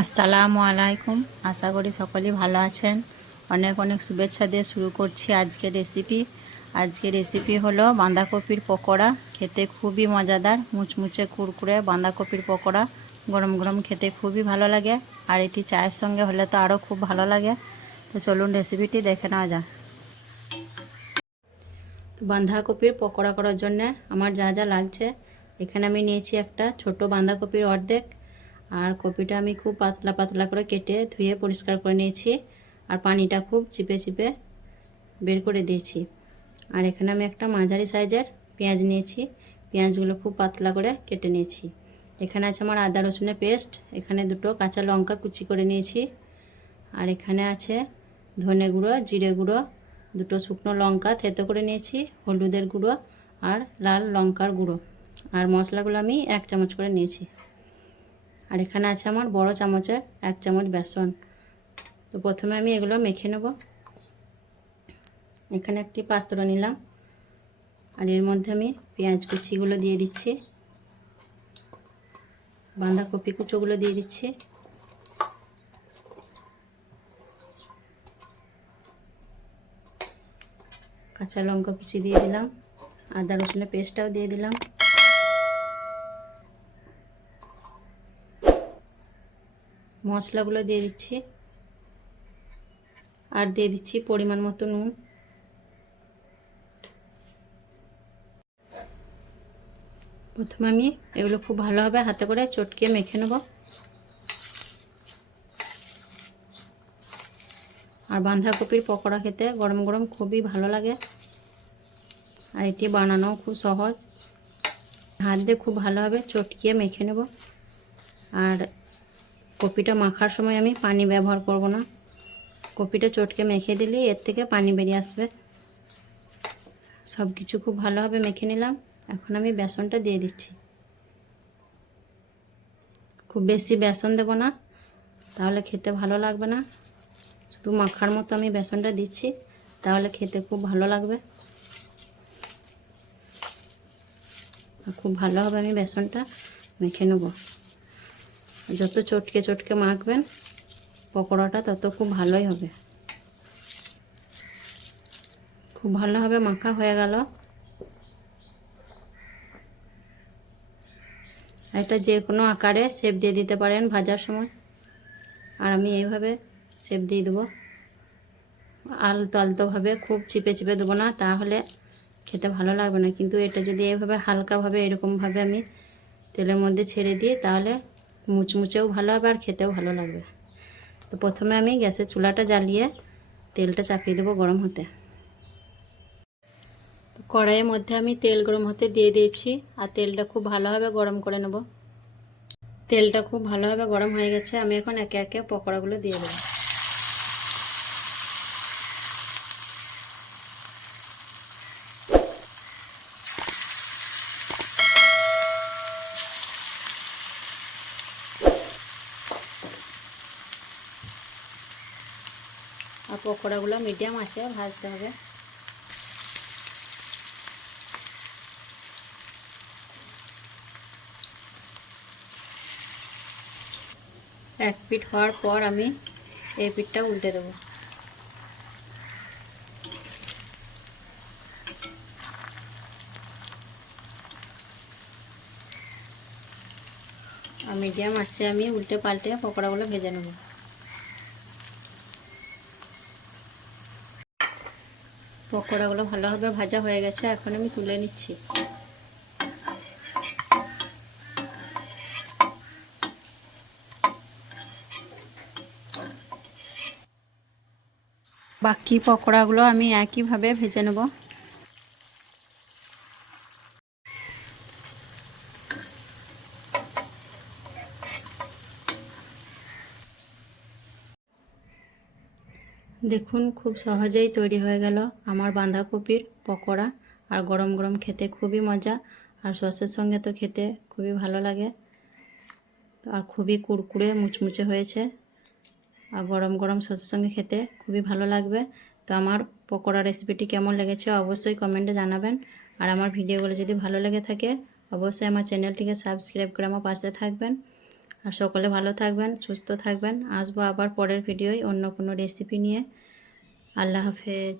আসসালামু আলাইকুম। আশা করি সকলেই ভালো আছেন। অনেক অনেক শুভেচ্ছা দিয়ে শুরু করছি আজকের রেসিপি আজকের রেসিপি হলো বাঁধাকপির পকোড়া। খেতে খুবই মজাদার। মুচমুচে, কুরকুরে বাঁধাকপির পকোড়া। গরম গরম খেতে খুবই ভালো লাগে। আর এটি চায়ের সঙ্গে হলে তো আরও খুব ভালো লাগে। তো চলুন রেসিপিটি দেখে নেওয়া যাক। বাঁধাকপির পকোড়া করার জন্য আমার যা যা লাগছে, এখানে আমি নিয়েছি একটা ছোট বাঁধাকপির অর্ধেক। আর কপিটা আমি খুব পাতলা পাতলা করে কেটে ধুয়ে পরিষ্কার করে নিয়েছি। আর পানিটা খুব চিপে চিপে বের করে দিয়েছি। আর এখানে আমি একটা মাঝারি সাইজের পেঁয়াজ নিয়েছি। পেঁয়াজগুলো খুব পাতলা করে কেটে নিয়েছি। এখানে আছে আমার আদা রসুনের পেস্ট। এখানে দুটো কাঁচা লঙ্কা কুচি করে নিয়েছি। আর এখানে আছে ধনে গুঁড়ো, জিরে গুঁড়ো, দুটো শুকনো লঙ্কা থেতো করে নিয়েছি, হলুদের গুঁড়ো আর লাল লঙ্কার গুঁড়ো। আর মশলাগুলো আমি এক চামচ করে নিয়েছি। আর এখানে আছে আমার বড় চামচের এক চামচ বেসন। তো প্রথমে আমি এগুলো মেখে নেব। এখানে একটি পাত্র নিলাম। আর এর মধ্যে আমি পেঁয়াজ কুচিগুলো দিয়ে দিচ্ছি। বাঁধাকপি কুচোগুলো দিয়ে দিচ্ছি। কাঁচা লঙ্কা কুচি দিয়ে দিলাম। আদা রসুনের পেস্টটাও দিয়ে দিলাম। মশলাগুলো দিয়ে দিচ্ছি। আর দিয়ে দিচ্ছি পরিমাণ মতো নুন। প্রথমে আমি এগুলো খুব ভালোভাবে হাতে করে চটকে মেখে নেব। আর বাঁধাকপির পকোড়া খেতে গরম গরম খুবই ভালো লাগে। আর এটি বানানো খুব সহজ। হাত দিয়ে খুব ভালোভাবে চটকিয়ে মেখে নেব। আর কপিটা মাখার সময় আমি পানি ব্যবহার করব না। কপিটা চটকে মেখে দিলে এর থেকে পানি বেরিয়ে আসবে। সব কিছু খুব ভালোভাবে মেখে নিলাম। এখন আমি বেসনটা দিয়ে দিচ্ছি। খুব বেশি বেসন দেব না, তাহলে খেতে ভালো লাগবে না। শুধু মাখার মতো আমি বেসনটা দিচ্ছি, তাহলে খেতে খুব ভালো লাগবে। খুব ভালোভাবে আমি বেসনটা মেখে নেব। যত চটকে চটকে মাখবেন পকোড়াটা তত খুব ভালোই হবে। খুব ভালোভাবে মাখা হয়ে গেল। এটা যে কোনো আকারে শেপ দিয়ে দিতে পারেন ভাজার সময়। আর আমি এইভাবে শেপ দিয়ে দেবো। আলতো আলতোভাবে খুব চিপে চিপে দেবো না, তাহলে খেতে ভালো লাগবে না। কিন্তু এটা যদি এইভাবে হালকাভাবে এরকমভাবে আমি তেলের মধ্যে ছেড়ে দিই, তাহলে মুচমুচেও ভালো হবে আর খেতেও ভালো লাগবে। তো প্রথমে আমি গ্যাসের চুলাটা জ্বালিয়ে তেলটা চাপিয়ে দেবো গরম হতে। কড়াইয়ের মধ্যে আমি তেল গরম হতে দিয়ে দিয়েছি আর তেলটা খুব ভালোভাবে গরম করে নেব। তেলটা খুব ভালোভাবে গরম হয়ে গেছে, আমি এখন একে একে পকোড়াগুলো দিয়ে দেবো। আর পকোড়াগুলো মিডিয়াম আছে, ভাজতে হবে। এক পিঠ হওয়ার পর আমি এই পিঠটা উল্টে দেবো। মিডিয়াম আছে, আমি উল্টে পাল্টে পকোড়াগুলো ভেজে নেব। পকোড়াগুলো ভালোভাবে ভাজা হয়ে গেছে, এখন আমি তুলে নিচ্ছি। বাকি পকোড়াগুলো আমি একইভাবে ভেজে নেব। দেখুন, খুব সহজেই তৈরি হয়ে গেল আমার বাঁধাকপির পকোড়া। আর গরম গরম খেতে খুবই মজা। আর সসের সঙ্গে তো খেতে খুবই ভালো লাগে। আর খুবই কুড়কুড়ে, মুচমুচে হয়েছে। আর গরম গরম সসের সঙ্গে খেতে খুবই ভালো লাগবে। তো আমার পকোড়া রেসিপিটি কেমন লেগেছে অবশ্যই কমেন্টে জানাবেন। আর আমার ভিডিওগুলো যদি ভালো লেগে থাকে, অবশ্যই আমার চ্যানেলটিকে সাবস্ক্রাইব করে আমার পাশে থাকবেন। আর সকলে ভালো থাকবেন, সুস্থ থাকবেন। আসব আবার পরের ভিডিওয় অন্য কোনো রেসিপি নিয়ে। আল্লাহ হাফেজ।